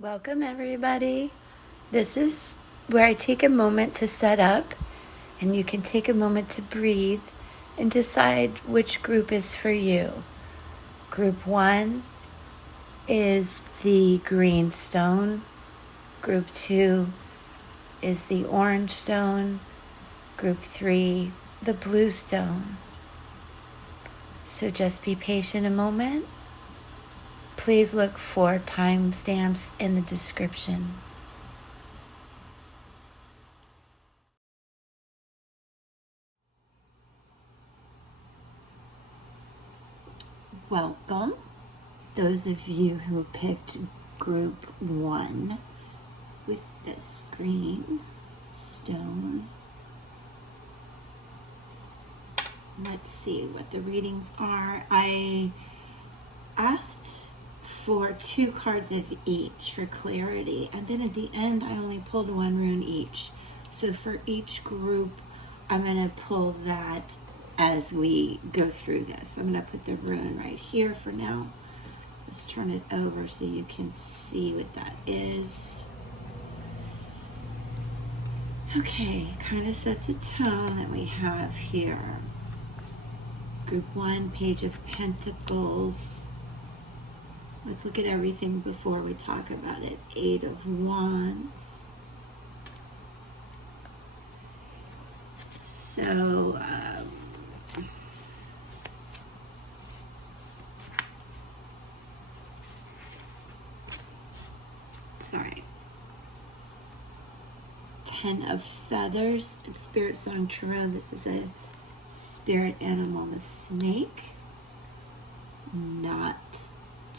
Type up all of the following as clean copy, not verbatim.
Welcome, everybody. This is where I take a moment to set up, and you can take a moment to breathe and decide which group is for you. Group 1 is the green stone. Group 2 is the orange stone. Group 3, the blue stone. So just be patient a moment. Please look for timestamps in the description. Welcome, those of you who picked group 1 with this green stone. Let's see what the readings are. I asked for 2 cards of each for clarity, and then at the end I only pulled 1 rune each. So for each group I'm going to pull that as we go through this. I'm going to put the rune right here for now. Let's turn it over so you can see what that is. Okay, kind of sets a tone that we have here. Group 1, Page of Pentacles. Let's look at everything before we talk about it. 8 of Wands. So, sorry. 10 of Feathers. Spirit Song Tarot. This is a spirit animal, the snake. Not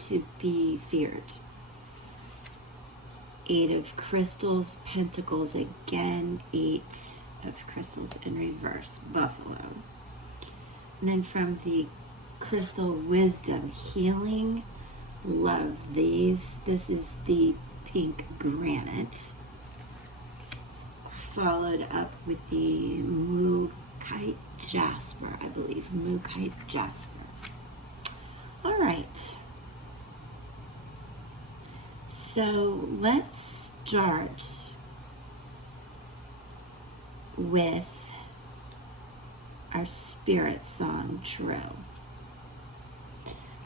to be feared. 8 of Crystals, Pentacles again, 8 of Crystals in reverse, Buffalo. And then from the Crystal Wisdom, Healing, love these. This is the pink granite. Followed up with the Mookaite Jasper, I believe. Mookaite Jasper. All right. So let's start with our Spirit Song Tarot.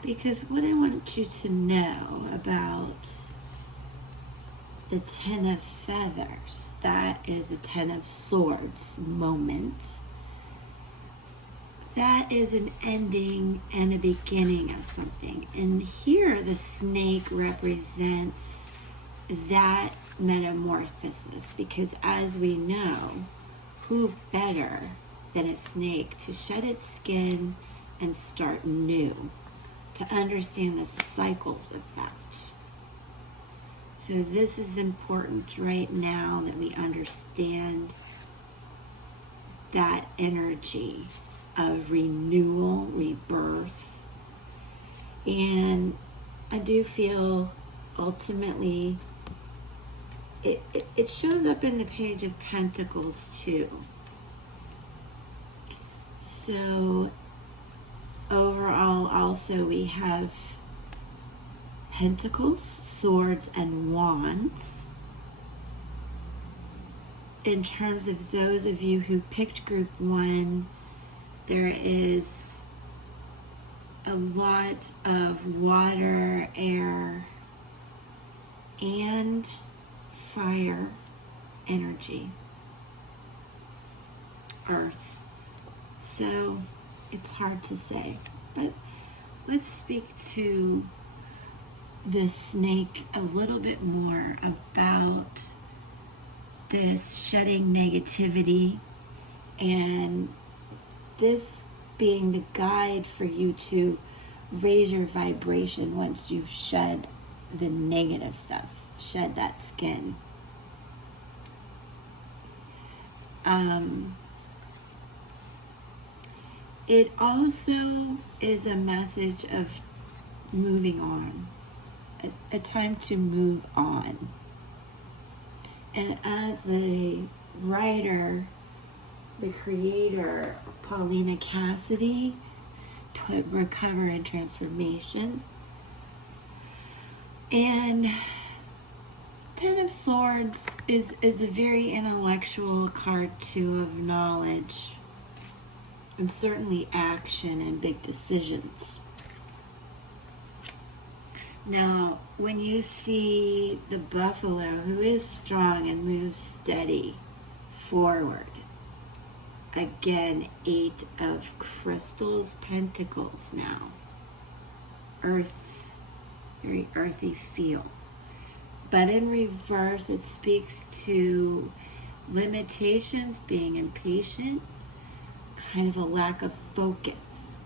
Because what I want you to know about the 10 of Feathers, that is a 10 of Swords moment. That is an ending and a beginning of something. And here the snake represents that metamorphosis, because as we know, who better than a snake to shed its skin and start new, to understand the cycles of that. So this is important right now that we understand that energy of renewal, rebirth. And I do feel ultimately it shows up in the Page of Pentacles too. So overall also we have Pentacles, Swords, and Wands. In terms of those of you who picked group 1, there is a lot of water, air, and fire energy. Earth. So it's hard to say. But let's speak to the snake a little bit more about this shedding negativity, and this being the guide for you to raise your vibration once you've shed the negative stuff, shed that skin. It also is a message of moving on, a time to move on. And as the writer, the creator, Paulina Cassidy, put recover and transformation. And Ten of Swords is a very intellectual card too, of knowledge and certainly action and big decisions. Now, when you see the buffalo, who is strong and moves steady forward, again, 8 of crystals, pentacles now. Earth, very earthy feel. But in reverse, it speaks to limitations, being impatient, kind of a lack of focus.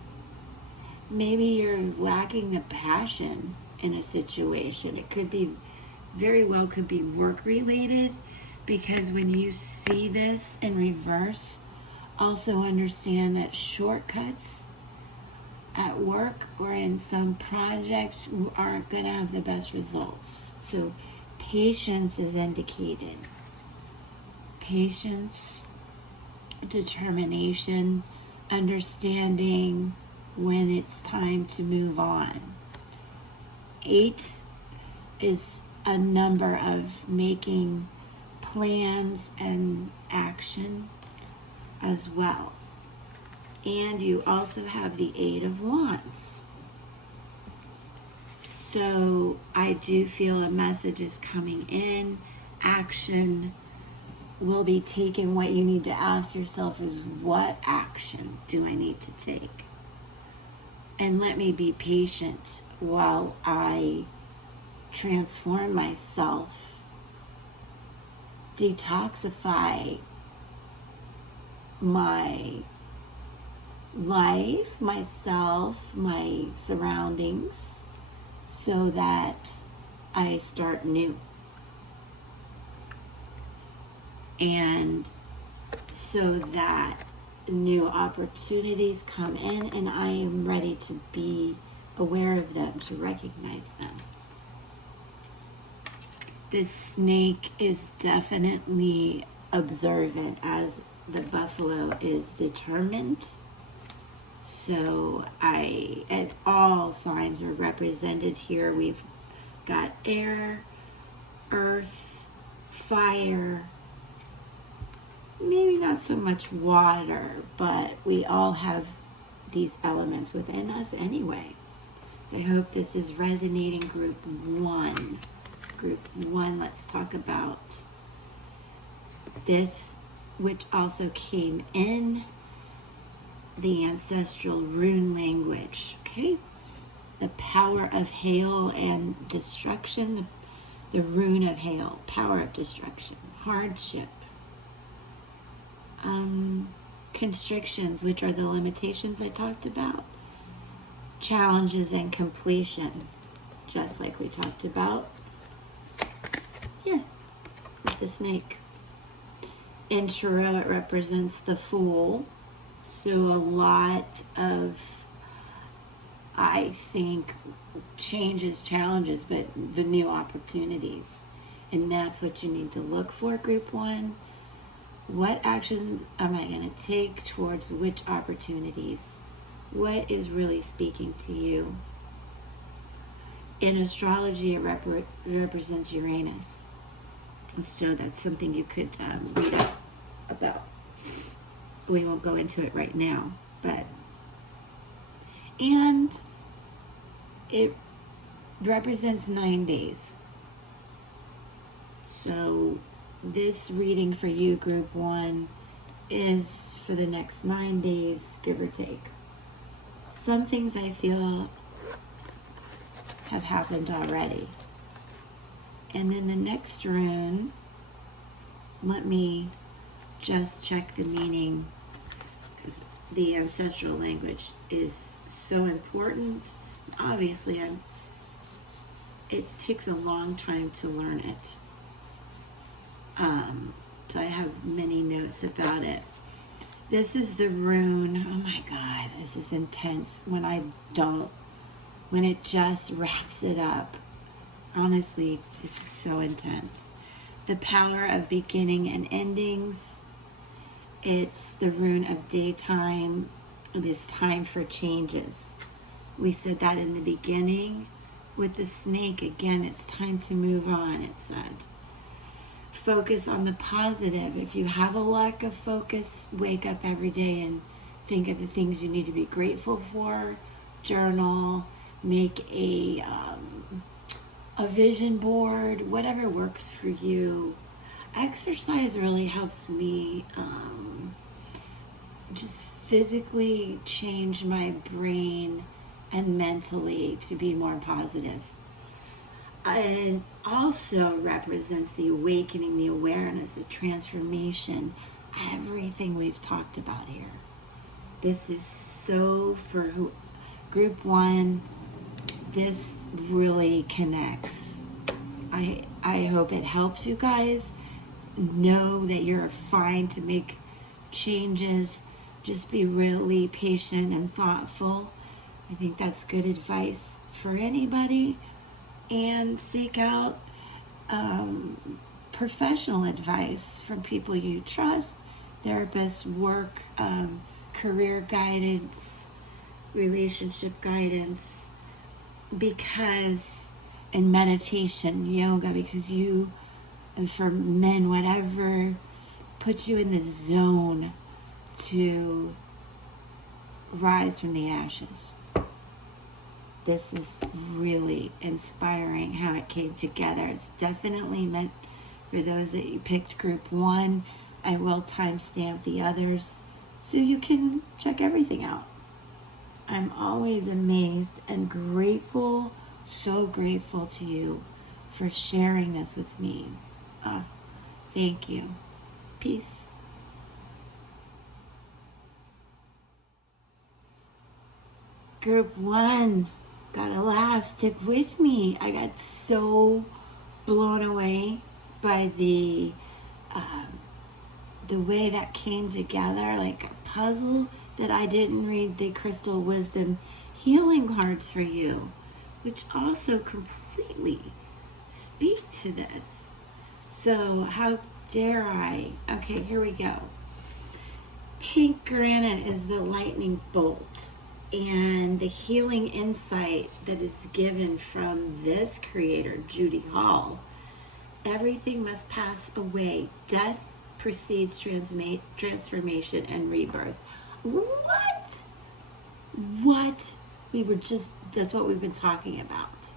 Maybe you're lacking the passion in a situation. It could be, very well could be work related, because when you see this in reverse, also understand that shortcuts at work or in some project aren't going to have the best results. So patience is indicated. Patience, determination, understanding when it's time to move on. 8 is a number of making plans and action as well. And you also have the 8 of Wands. So I do feel a message is coming in. Action will be taken. What you need to ask yourself is, what action do I need to take? And let me be patient while I transform myself, detoxify my life, myself, my surroundings, so that I start new. And so that new opportunities come in and I am ready to be aware of them, to recognize them. This snake is definitely observant, as the buffalo is determined. So and all signs are represented here. We've got air, earth, fire, maybe not so much water, but we all have these elements within us anyway. So I hope this is resonating. Group 1. Group 1, let's talk about this, which also came in the ancestral rune language. Okay, the power of hail and destruction, the rune of hail, power of destruction, hardship, constrictions, which are the limitations I talked about, challenges and completion, just like we talked about here with the snake. In tarot, it represents the Fool. So a lot of, I think, changes, challenges, but the new opportunities. And that's what you need to look for, Group 1. What action am I going to take towards which opportunities? What is really speaking to you? In astrology, it represents Uranus. So that's something you could read up about. We won't go into it right now, and it represents 9 days. So this reading for you, Group 1, is for the next 9 days, give or take. Some things I feel have happened already. And then the next rune, let me just check the meaning, because the ancestral language is so important. Obviously, it takes a long time to learn it. So I have many notes about it. This is the rune. Oh my God, this is intense. When it just wraps it up. Honestly, this is so intense. The power of beginning and endings. It's the rune of daytime. It is time for changes. We said that in the beginning. With the snake, again, it's time to move on, it said. focus on the positive. If you have a lack of focus, wake up every day and think of the things you need to be grateful for. Journal, make a vision board, whatever works for you. Exercise really helps me just physically change my brain and mentally to be more positive. And also represents the awakening, the awareness, the transformation, everything we've talked about here. This is so for group 1. This really connects. I hope it helps you guys. Know that you're fine to make changes. Just be really patient and thoughtful. I think that's good advice for anybody. And seek out professional advice from people you trust, therapists, work, career guidance, relationship guidance, and meditation, yoga, because and for men, whatever puts you in the zone to rise from the ashes. This is really inspiring how it came together. It's definitely meant for those that you picked group 1. I will timestamp the others so you can check everything out. I'm always amazed and grateful, so grateful to you for sharing this with me. Thank you. Peace. Group 1. Gotta laugh, stick with me. I got so blown away by the way that came together, like a puzzle, that I didn't read the Crystal Wisdom healing cards for you, which also completely speak to this. So how dare I? Okay, here we go. Pink granite is the lightning bolt. And the healing insight that is given from this creator, Judy Hall. Everything must pass away. Death precedes transformation and rebirth. What? That's what we've been talking about.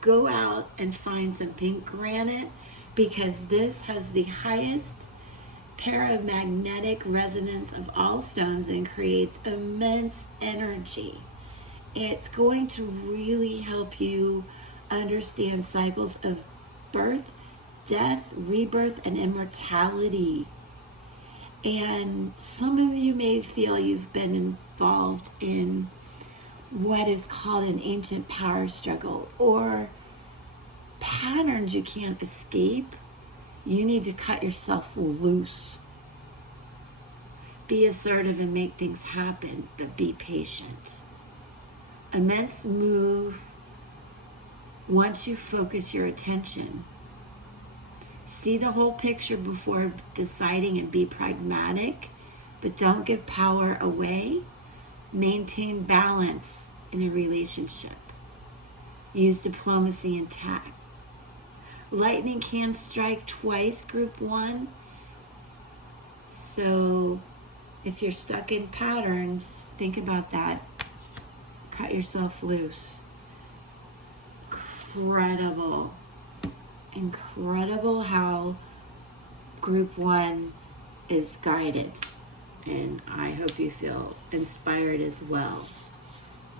Go out and find some pink granite, because this has the highest paramagnetic resonance of all stones and creates immense energy. It's going to really help you understand cycles of birth, death, rebirth, and immortality. And some of you may feel you've been involved in what is called an ancient power struggle, or patterns you can't escape. You need to cut yourself loose. Be assertive and make things happen, but be patient. Immense move once you focus your attention. See the whole picture before deciding and be pragmatic, but don't give power away. Maintain balance in a relationship. Use diplomacy and tact. Lightning can strike twice, group 1. So if you're stuck in patterns, think about that. Cut yourself loose. Incredible how group 1 is guided. And I hope you feel inspired as well.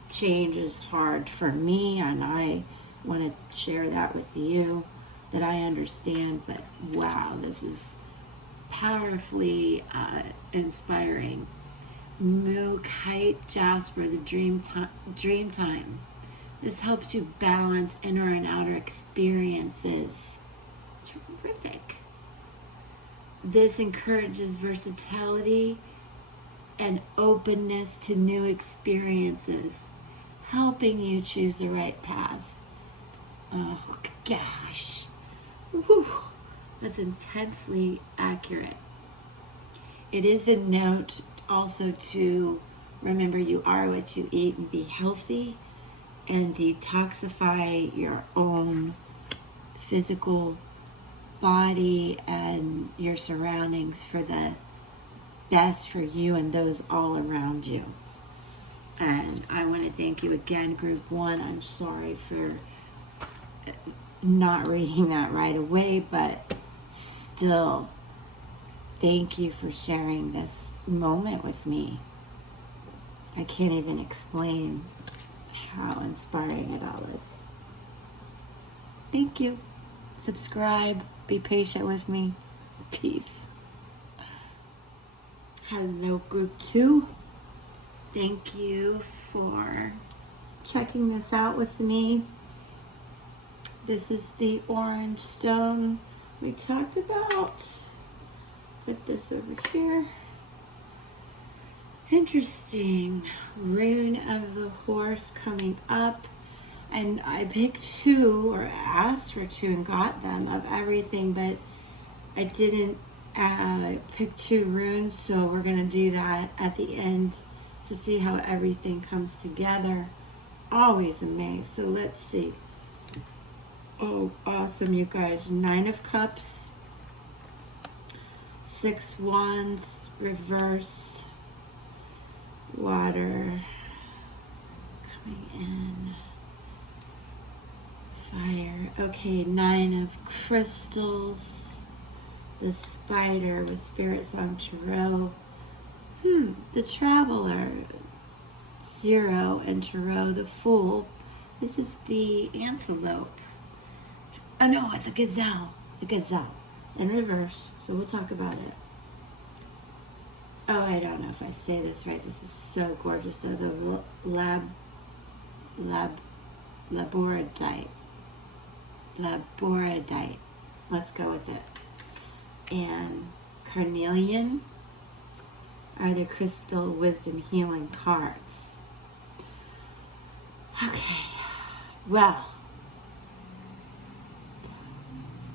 Change is hard for me, and I want to share that with you, that I understand, but wow, this is powerfully inspiring. Mookaite Jasper, the dream time. This helps you balance inner and outer experiences. Terrific. This encourages versatility and openness to new experiences, helping you choose the right path. Oh gosh. Whew. That's intensely accurate. It is a note also to remember you are what you eat, and be healthy and detoxify your own physical body and your surroundings for the best for you and those all around you. And I want to thank you again, Group 1. I'm sorry for not reading that right away, but still, thank you for sharing this moment with me. I can't even explain how inspiring it all is. Thank you. Subscribe. Be patient with me. Peace. Hello, Group 2. Thank you for checking this out with me. This is the orange stone we talked about. Put this over here. Interesting. Rune of the horse coming up. And I picked 2, or asked for 2 and got them, of everything, but I didn't pick 2 runes, so we're going to do that at the end to see how everything comes together. Always amazed. So let's see. Oh, awesome, you guys. 9 of Cups, 6 Wands, reverse, water, coming in, fire. Okay, 9 of Crystals, the Spider with Spirit Song Tarot. The Traveler, 0, and Tarot, the Fool. This is the Antelope. Oh no, it's a Gazelle. A Gazelle. In reverse, so we'll talk about it. Oh, I don't know if I say this right. This is so gorgeous. So the Laboradite. Let's go with it. And Carnelian are the Crystal Wisdom Healing cards. Okay, well,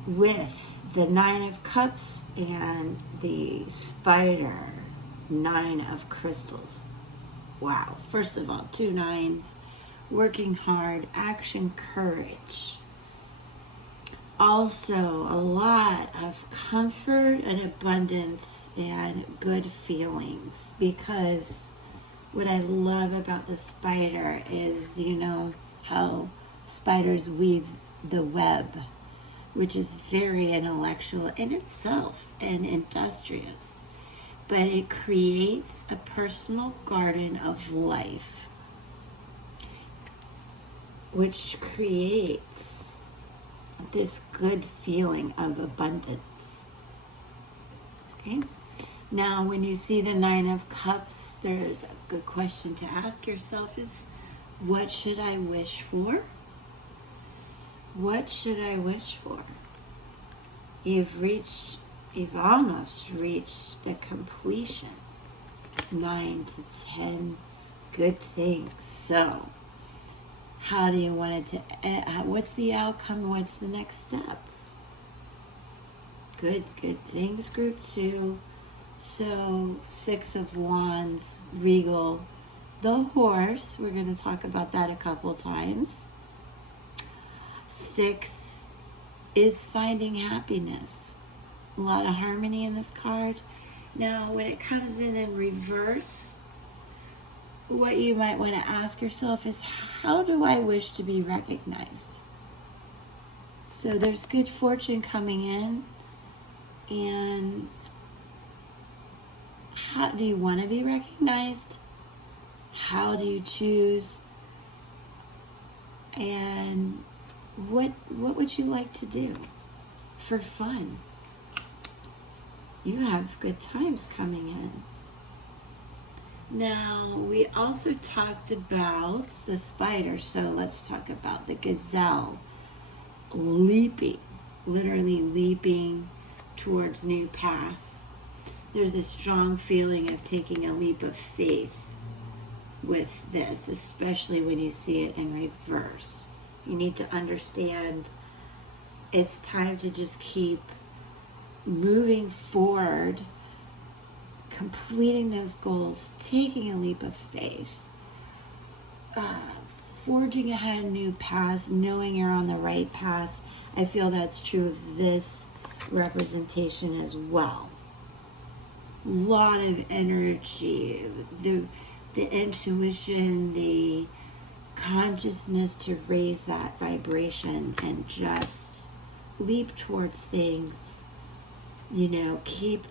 with the 9 of Cups and the Spider, 9 of Crystals. Wow, first of all, 2 9s, working hard, action, courage. Also, a lot of comfort and abundance and good feelings, because what I love about the spider is, you know, how spiders weave the web, which is very intellectual in itself and industrious, but it creates a personal garden of life, which creates this good feeling of abundance. Okay? Now, when you see the 9 of Cups, there's a good question to ask yourself is, what should I wish for? What should I wish for? You've almost reached the completion. 9 to 10 good things. So, how do you want it to, what's the outcome? What's the next step? Good things, Group 2. So, 6 of Wands, Regal, the horse. We're going to talk about that a couple times. 6 is finding happiness. A lot of harmony in this card. Now, when it comes in reverse, what you might want to ask yourself is, how do I wish to be recognized? So there's good fortune coming in, and how do you want to be recognized? How do you choose? And what would you like to do for fun? You have good times coming in. Now, we also talked about the spider, so let's talk about the gazelle leaping, literally leaping towards new paths. There's a strong feeling of taking a leap of faith with this, especially when you see it in reverse. You need to understand it's time to just keep moving forward, completing those goals, taking a leap of faith, forging ahead new paths, knowing you're on the right path. I feel that's true of this representation as well. Lot of energy, the intuition, the consciousness to raise that vibration and just leap towards things, you know, keep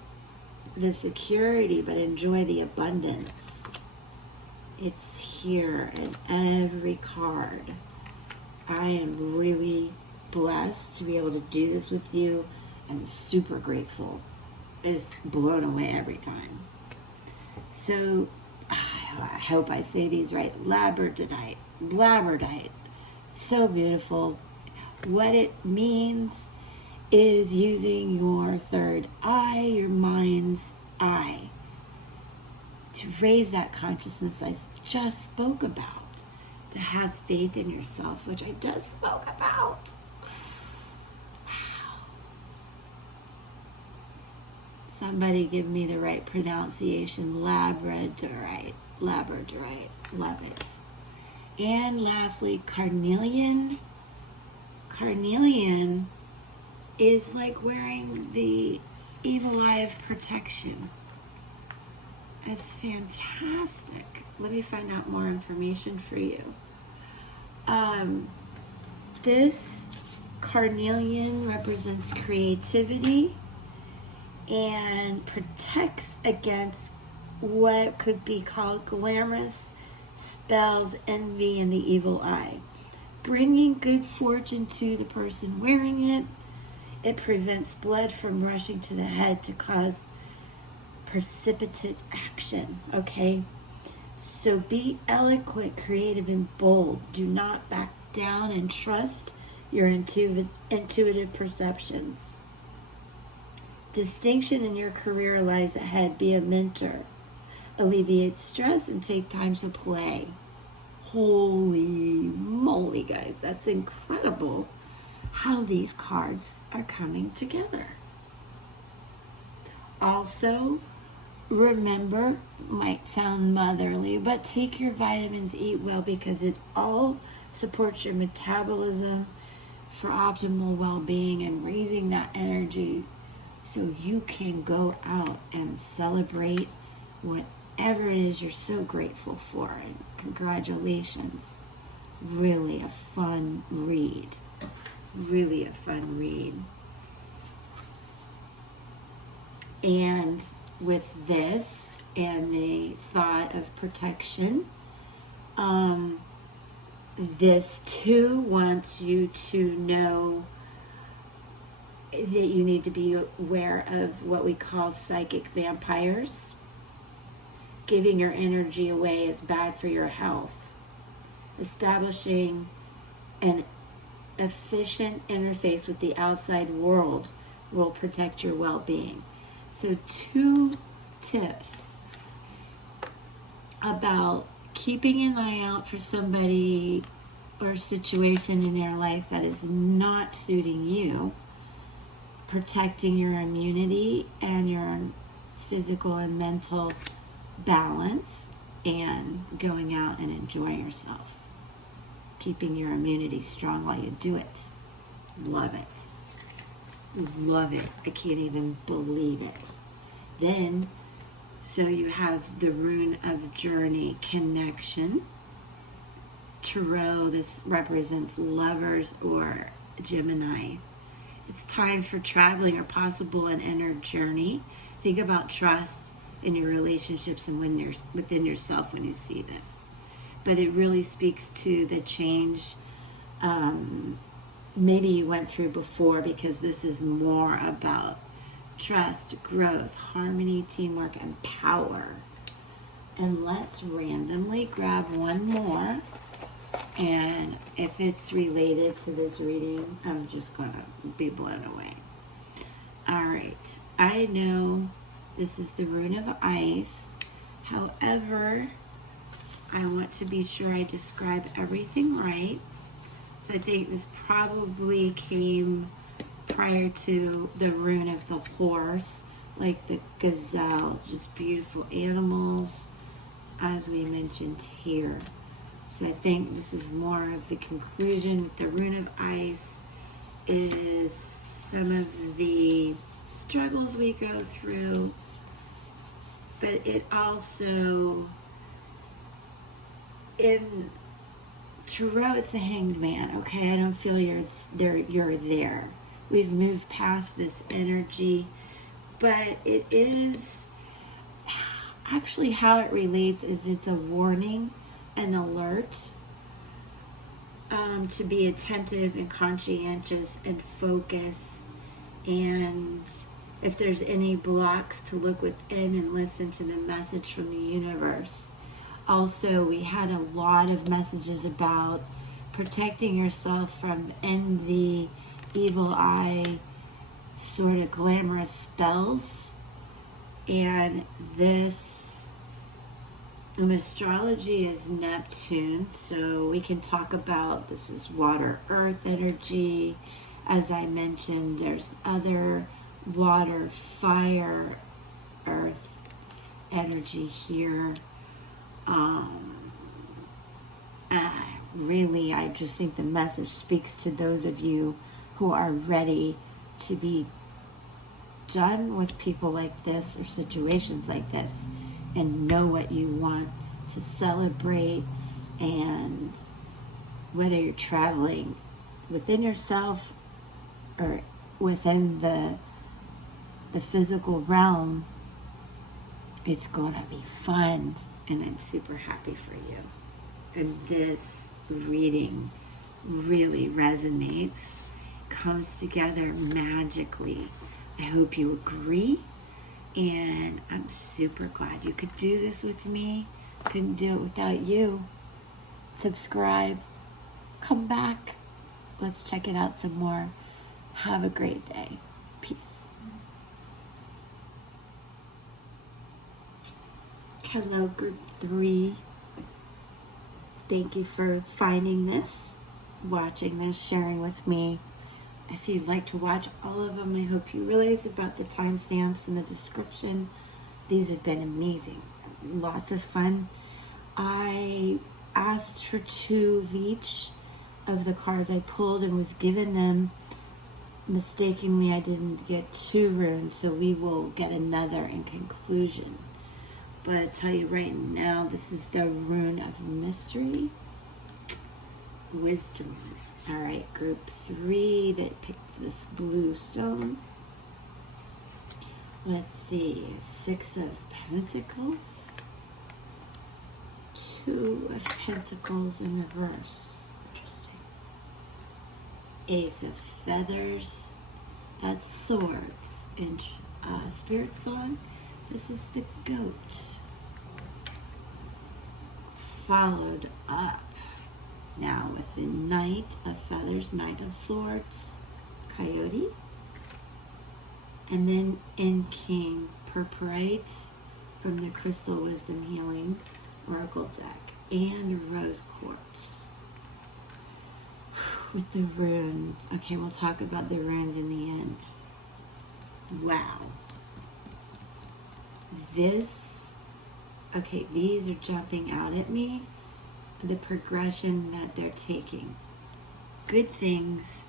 the security but enjoy the abundance. It's here in every card. I am really blessed to be able to do this with you and super grateful. It's blown away every time. So I hope I say these right. Labradorite. So beautiful. What it means is using your third eye, your mind's eye, to raise that consciousness I just spoke about. To have faith in yourself, which I just spoke about. Wow. Somebody give me the right pronunciation. Labradorite. Love it. And lastly, carnelian. Carnelian is like wearing the evil eye of protection. It's fantastic. Let me find out more information for you. This carnelian represents creativity and protects against what could be called glamorous spells, envy, and the evil eye. Bringing good fortune to the person wearing it. It prevents blood from rushing to the head to cause precipitate action, okay? So be eloquent, creative, and bold. Do not back down and trust your intuitive perceptions. Distinction in your career lies ahead. Be a mentor. Alleviate stress and take time to play. Holy moly, guys. That's incredible how these cards are coming together. Also, remember, might sound motherly, but take your vitamins, eat well, because it all supports your metabolism for optimal well-being and raising that energy so you can go out and celebrate whatever it is you're so grateful for. And congratulations. Really a fun read. Really a fun read. And with this and the thought of protection, this too wants you to know that you need to be aware of what we call psychic vampires. Giving your energy away is bad for your health. Establishing an efficient interface with the outside world will protect your well-being. So 2 tips about keeping an eye out for somebody or situation in your life that is not suiting you, protecting your immunity and your physical and mental balance, and going out and enjoying yourself. Keeping your immunity strong while you do it. Love it. Love it. I can't even believe it. Then, so you have the rune of journey, connection. Tarot, this represents lovers or Gemini. It's time for traveling or possible an inner journey. Think about trust in your relationships and when you're within yourself when you see this. But it really speaks to the change maybe you went through before, because this is more about trust, growth, harmony, teamwork, and power. And let's randomly grab one more. And if it's related to this reading, I'm just going to be blown away. All right. I know this is the rune of ice. However, I want to be sure I describe everything right. So I think this probably came prior to the rune of the horse, like the gazelle, just beautiful animals, as we mentioned here. So I think this is more of the conclusion. The rune of ice is some of the struggles we go through, but it also, in Tarot, it's the Hanged Man. Okay, I don't feel you're there. We've moved past this energy, but it is actually how it relates is it's a warning, an alert, to be attentive and conscientious and focus, and if there's any blocks, to look within and listen to the message from the universe. Also, we had a lot of messages about protecting yourself from envy, evil eye, sort of glamorous spells. And this, in astrology, is Neptune. So we can talk about, this is water, earth energy. As I mentioned, there's other water, fire, earth energy here. Really, I just think the message speaks to those of you who are ready to be done with people like this or situations like this and know what you want to celebrate. And whether you're traveling within yourself or within the physical realm, it's gonna be fun, and I'm super happy for you. And this reading really resonates, comes together magically. I hope you agree, and I'm super glad you could do this with me. Couldn't do it without you. Subscribe, come back, let's check it out some more. Have a great day. Peace. Hello, group 3. Thank you for finding this, watching this, sharing with me. If you'd like to watch all of them, I hope you realize about the timestamps in the description. These have been amazing. Lots of fun. I asked for 2 of each of the cards I pulled and was given them. Mistakenly, I didn't get 2 runes, so we will get another in conclusion. But I tell you right now, this is the rune of mystery, wisdom. All right, group 3 that picked this blue stone. Let's see, 6 of Pentacles, 2 of Pentacles in reverse. Interesting. Ace of Feathers. That's swords in Spirit Song. This is the goat. Followed up now with the Knight of Feathers, Knight of Swords, Coyote. And then in King, Purpurite from the Crystal Wisdom Healing Oracle deck, and Rose Quartz. With the runes. Okay, we'll talk about the runes in the end. Wow. Okay, these are jumping out at me. The progression that they're taking. Good things.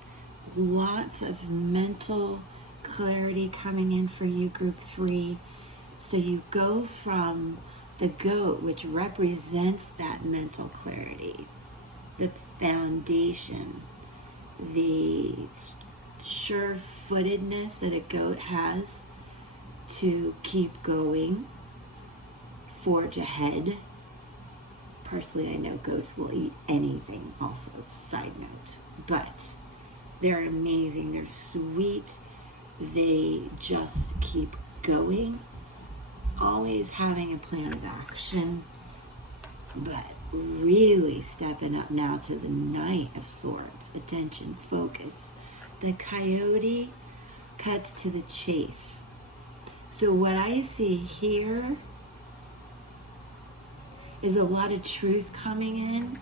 Lots of mental clarity coming in for you, group 3. So you go from the goat, which represents that mental clarity, the foundation, the sure-footedness that a goat has to keep going, forge ahead. Personally, I know goats will eat anything also, side note. But they're amazing, they're sweet, they just keep going, always having a plan of action, but really stepping up now to the Knight of Swords. Attention, focus. The Coyote cuts to the chase. So what I see here is a lot of truth coming in,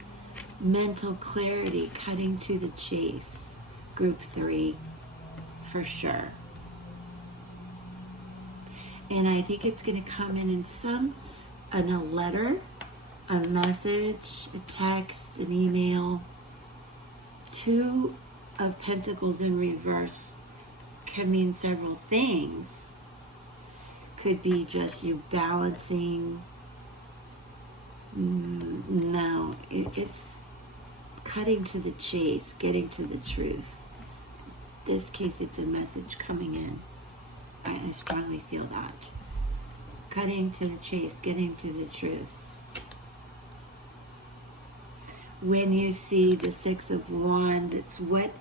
mental clarity, cutting to the chase. Group 3, for sure. And I think it's going to come in a letter, a message, a text, an email. 2 of Pentacles in reverse can mean several things. Could be just you balancing. No, it's cutting to the chase, getting to the truth. In this case, it's a message coming in. I strongly feel that. Cutting to the chase, getting to the truth. When you see the Six of Wands, it's what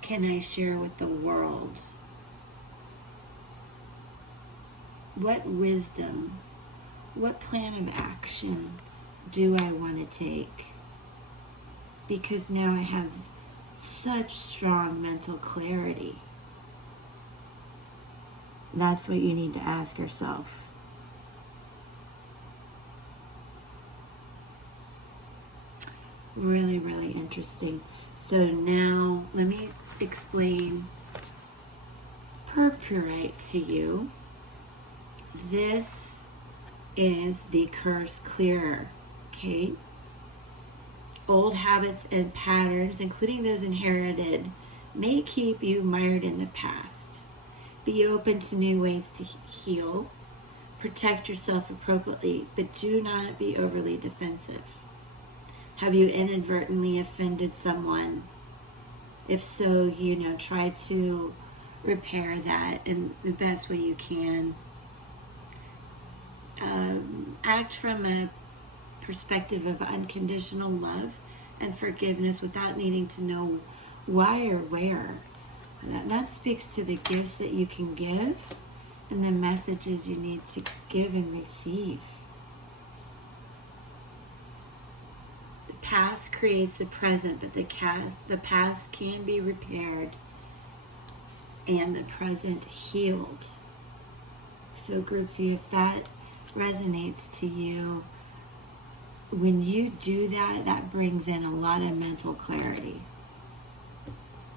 can I share with the world? What wisdom, what plan of action do I want to take? Because now I have such strong mental clarity. That's what you need to ask yourself. Really, really interesting. So now let me explain Purpurite to you. This is the Curse Clearer, okay? Old habits and patterns, including those inherited, may keep you mired in the past. Be open to new ways to heal. Protect yourself appropriately, but do not be overly defensive. Have you inadvertently offended someone? If so, try to repair that in the best way you can. Act from a perspective of unconditional love and forgiveness without needing to know why or where. That speaks to the gifts that you can give and the messages you need to give and receive. The past creates the present, but the past can be repaired and the present healed. So group 3, if that resonates to you, when you do that, that brings in a lot of mental clarity.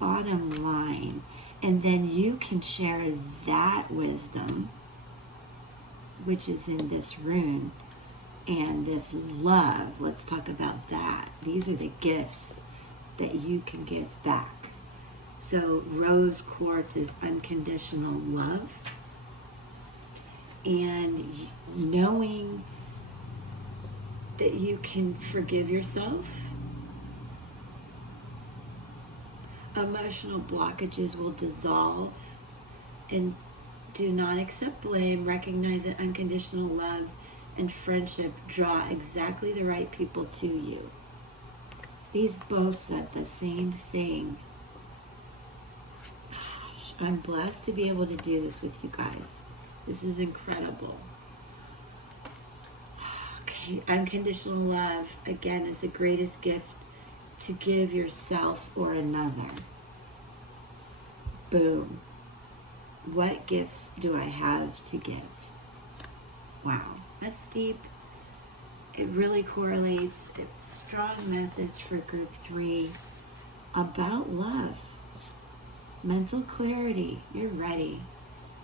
Bottom line. And then you can share that wisdom, which is in this rune, and this love. Let's talk about that. These are the gifts that you can give back. So rose quartz is unconditional love. And knowing that you can forgive yourself. Emotional blockages will dissolve, and do not accept blame. Recognize that unconditional love and friendship draw exactly the right people to you. These both said the same thing. Gosh, I'm blessed to be able to do this with you guys. This is incredible. Okay, unconditional love, again, is the greatest gift to give yourself or another. Boom. What gifts do I have to give? Wow, that's deep. It really correlates. It's a strong message for group 3 about love. Mental clarity. You're ready.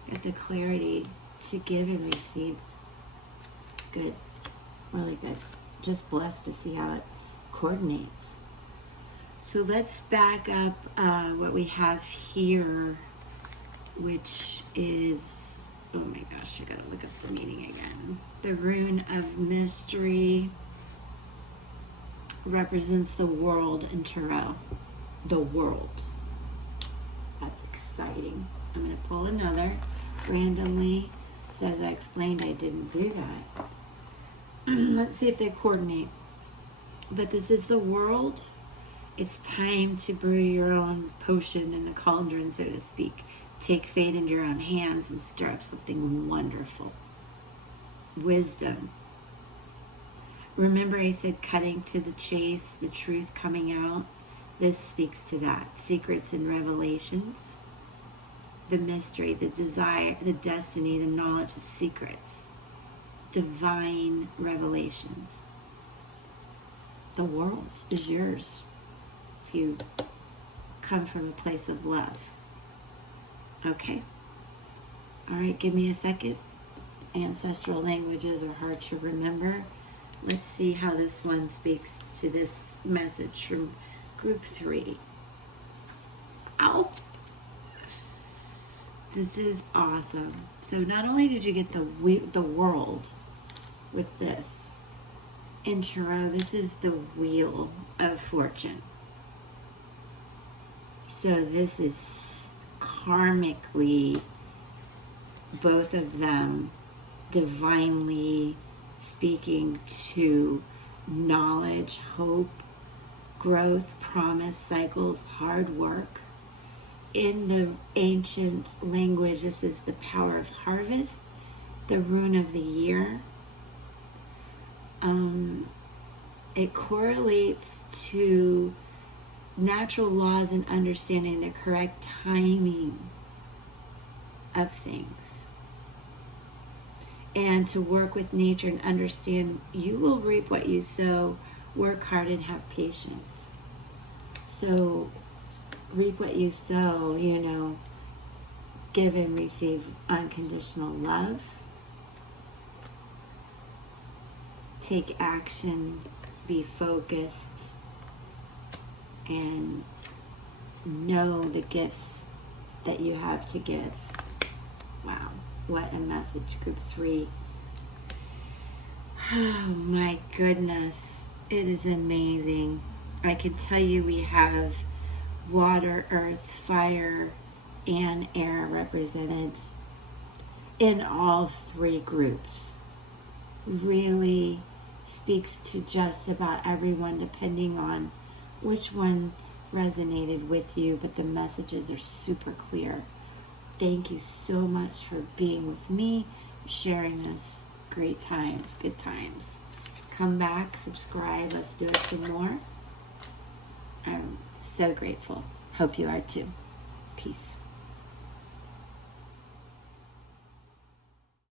Got the clarity to give and receive. It's good. Really good. Just blessed to see how it coordinates. So let's back up what we have here, which is, oh my gosh, I gotta look up the meaning again. The rune of mystery represents the world in Tarot. The world. That's exciting. I'm gonna pull another randomly, because as I explained, I didn't do that. Let's see if they coordinate. But this is the world. It's time to brew your own potion in the cauldron, so to speak. Take fate into your own hands and stir up something wonderful. Wisdom. Remember I said cutting to the chase, the truth coming out? This speaks to that. Secrets and revelations. The mystery, the desire, the destiny, the knowledge of secrets. Divine revelations. The world is yours if you come from a place of love. Okay? All right, give me a second. Ancestral languages are hard to remember. Let's see how this one speaks to this message from group 3. Ow! This is awesome. So not only did you get the world with this in tarot, this is the Wheel of Fortune. So this is karmically, both of them divinely speaking to knowledge, hope, growth, promise, cycles, hard work. In the ancient language, this is the power of harvest, the rune of the year. It correlates to natural laws and understanding the correct timing of things. And to work with nature and understand you will reap what you sow, work hard and have patience. So reap what you sow, give and receive unconditional love. Take action, be focused, and know the gifts that you have to give. Wow, what a message, group 3. Oh my goodness, it is amazing. I can tell you we have water, earth, fire, and air represented in all 3 groups. Really speaks to just about everyone, depending on which one resonated with you, but the messages are super clear. Thank you so much for being with me, sharing this. Great times, good times. Come back, subscribe, let's do it some more. I'm so grateful. Hope you are too. Peace.